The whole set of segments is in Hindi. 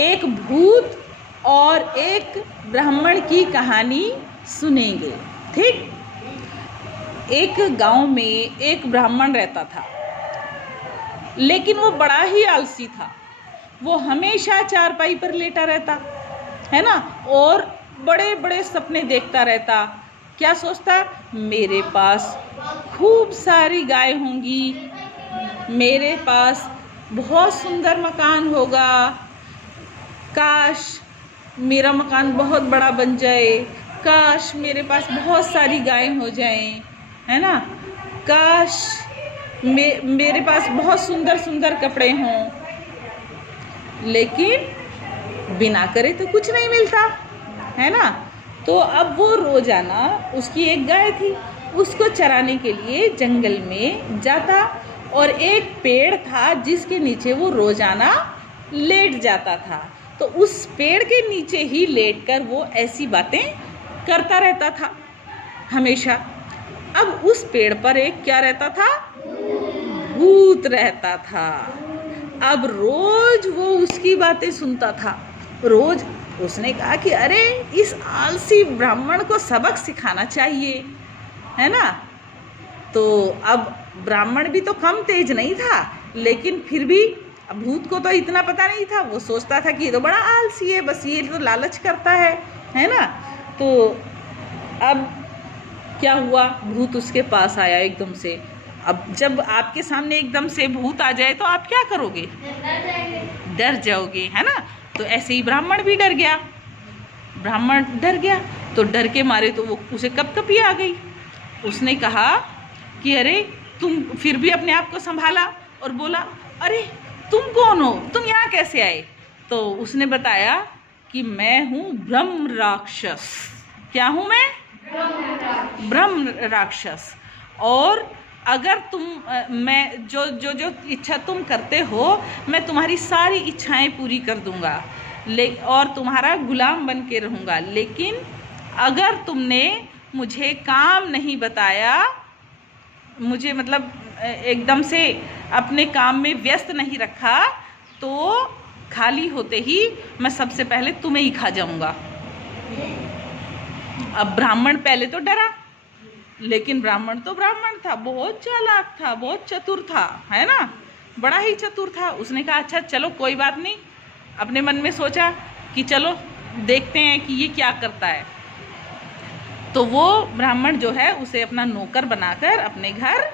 एक भूत और एक ब्राह्मण की कहानी सुनेंगे। ठीक। एक गांव में एक ब्राह्मण रहता था, लेकिन वो बड़ा ही आलसी था। वो हमेशा चारपाई पर लेटा रहता है ना, और बड़े बड़े सपने देखता रहता। क्या सोचता? मेरे पास खूब सारी गाय होंगी, मेरे पास बहुत सुंदर मकान होगा, काश मेरा मकान बहुत बड़ा बन जाए, काश मेरे पास बहुत सारी गायें हो जाएं, है ना, काश मेरे पास बहुत सुंदर सुंदर कपड़े हों। लेकिन बिना करे तो कुछ नहीं मिलता, है ना। तो अब वो रोजाना, उसकी एक गाय थी, उसको चराने के लिए जंगल में जाता, और एक पेड़ था जिसके नीचे वो रोजाना लेट जाता था। तो उस पेड़ के नीचे ही लेटकर वो ऐसी बातें करता रहता था हमेशा। अब उस पेड़ पर एक क्या रहता था? भूत रहता था। अब रोज वो उसकी बातें सुनता था। रोज उसने कहा कि अरे इस आलसी ब्राह्मण को सबक सिखाना चाहिए, है ना। तो अब ब्राह्मण भी तो कम तेज नहीं था, लेकिन फिर भी भूत को तो इतना पता नहीं था। वो सोचता था कि ये तो बड़ा आलसी है, बस ये तो लालच करता है ना। तो अब क्या हुआ? भूत उसके पास आया एकदम से। अब जब आपके सामने एकदम से भूत आ जाए तो आप क्या करोगे? डर जाओगे, है ना। तो ऐसे ही ब्राह्मण भी डर गया। ब्राह्मण डर गया तो डर के मारे तो वो उसे कपकपी आ गई। उसने कहा कि अरे तुम, फिर भी अपने आप को संभाला और बोला, अरे तुम कौन हो? तुम यहाँ कैसे आए? तो उसने बताया कि मैं हूँ ब्रह्म राक्षस। क्या हूँ मैं? ब्रह्म राक्षस। और अगर तुम मैं जो जो जो इच्छा तुम करते हो, मैं तुम्हारी सारी इच्छाएं पूरी कर दूंगा, और तुम्हारा गुलाम बन के रहूँगा। लेकिन अगर तुमने मुझे काम नहीं बताया, मुझे मतलब एकदम से अपने काम में व्यस्त नहीं रखा, तो खाली होते ही मैं सबसे पहले तुम्हें ही खा जाऊंगा। अब ब्राह्मण पहले तो डरा, लेकिन ब्राह्मण तो ब्राह्मण था, बहुत चालाक था, बहुत चतुर था, है ना, बड़ा ही चतुर था। उसने कहा अच्छा चलो कोई बात नहीं। अपने मन में सोचा कि चलो देखते हैं कि ये क्या करता है। तो वो ब्राह्मण जो है उसे अपना नौकर बनाकर अपने घर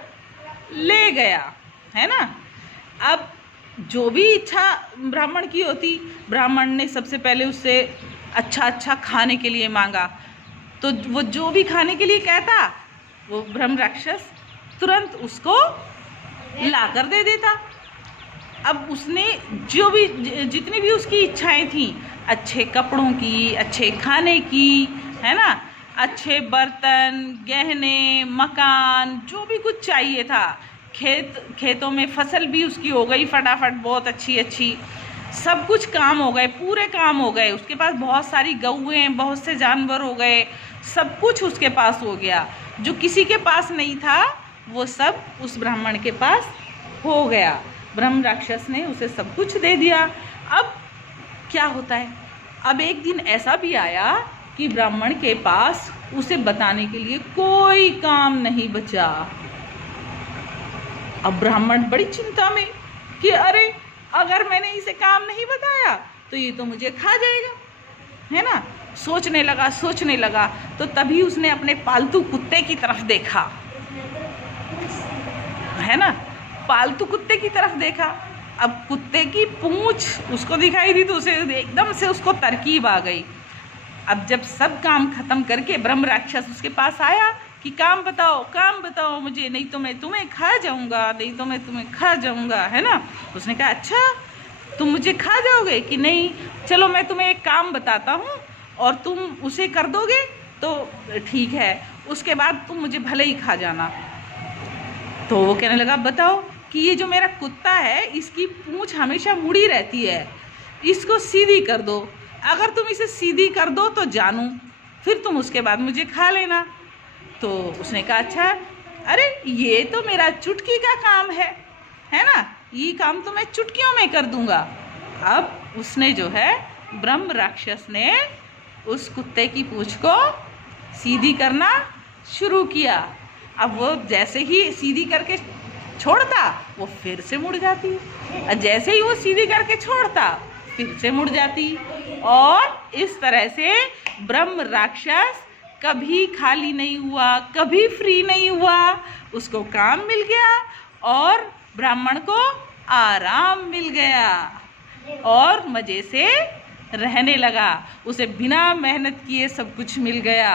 ले गया, है ना। अब जो भी इच्छा ब्राह्मण की होती, ब्राह्मण ने सबसे पहले उससे अच्छा अच्छा खाने के लिए मांगा। तो वो जो भी खाने के लिए कहता, वो ब्रह्म राक्षस तुरंत उसको ला कर दे देता। अब उसने जो भी जितनी भी उसकी इच्छाएं थी, अच्छे कपड़ों की, अच्छे खाने की, है ना, अच्छे बर्तन, गहने, मकान, जो भी कुछ चाहिए था, खेतों में फसल भी उसकी हो गई फटाफट, बहुत अच्छी अच्छी, सब कुछ काम हो गए, पूरे काम हो गए। उसके पास बहुत सारी गौएं, बहुत से जानवर हो गए, सब कुछ उसके पास हो गया। जो किसी के पास नहीं था वो सब उस ब्राह्मण के पास हो गया। ब्रह्म राक्षस ने उसे सब कुछ दे दिया। अब क्या होता है? अब एक दिन ऐसा भी आया कि ब्राह्मण के पास उसे बताने के लिए कोई काम नहीं बचा। अब ब्राह्मण बड़ी चिंता में कि अरे अगर मैंने इसे काम नहीं बताया तो ये तो मुझे खा जाएगा, है ना। सोचने लगा तो तभी उसने अपने पालतू कुत्ते की तरफ देखा, है ना, पालतू कुत्ते की तरफ देखा। अब कुत्ते की पूंछ उसको दिखाई दी तो उसे एकदम से उसको तरकीब आ गई। अब जब सब काम खत्म करके ब्रह्म राक्षस उसके पास आया कि काम बताओ मुझे, नहीं तो मैं तुम्हें खा जाऊंगा, है ना। उसने कहा अच्छा तुम मुझे खा जाओगे कि नहीं, चलो मैं तुम्हें एक काम बताता हूँ और तुम उसे कर दोगे तो ठीक है, उसके बाद तुम मुझे भले ही खा जाना। तो वो कहने लगा बताओ कि ये जो मेरा कुत्ता है इसकी पूंछ हमेशा मुड़ी रहती है, इसको सीधी कर दो। अगर तुम इसे सीधी कर दो तो जानूं, फिर तुम उसके बाद मुझे खा लेना। तो उसने कहा अच्छा, अरे ये तो मेरा चुटकी का काम है ना, ये काम तो मैं चुटकियों में कर दूंगा। अब उसने जो है ब्रह्म राक्षस ने उस कुत्ते की पूंछ को सीधी करना शुरू किया। अब वो जैसे ही सीधी करके छोड़ता वो फिर से मुड़ जाती, और जैसे ही वो सीधी करके छोड़ता फिर से मुड़ जाती। और इस तरह से ब्रह्म राक्षस कभी खाली नहीं हुआ, कभी फ्री नहीं हुआ। उसको काम मिल गया और ब्राह्मण को आराम मिल गया और मज़े से रहने लगा। उसे बिना मेहनत किए सब कुछ मिल गया।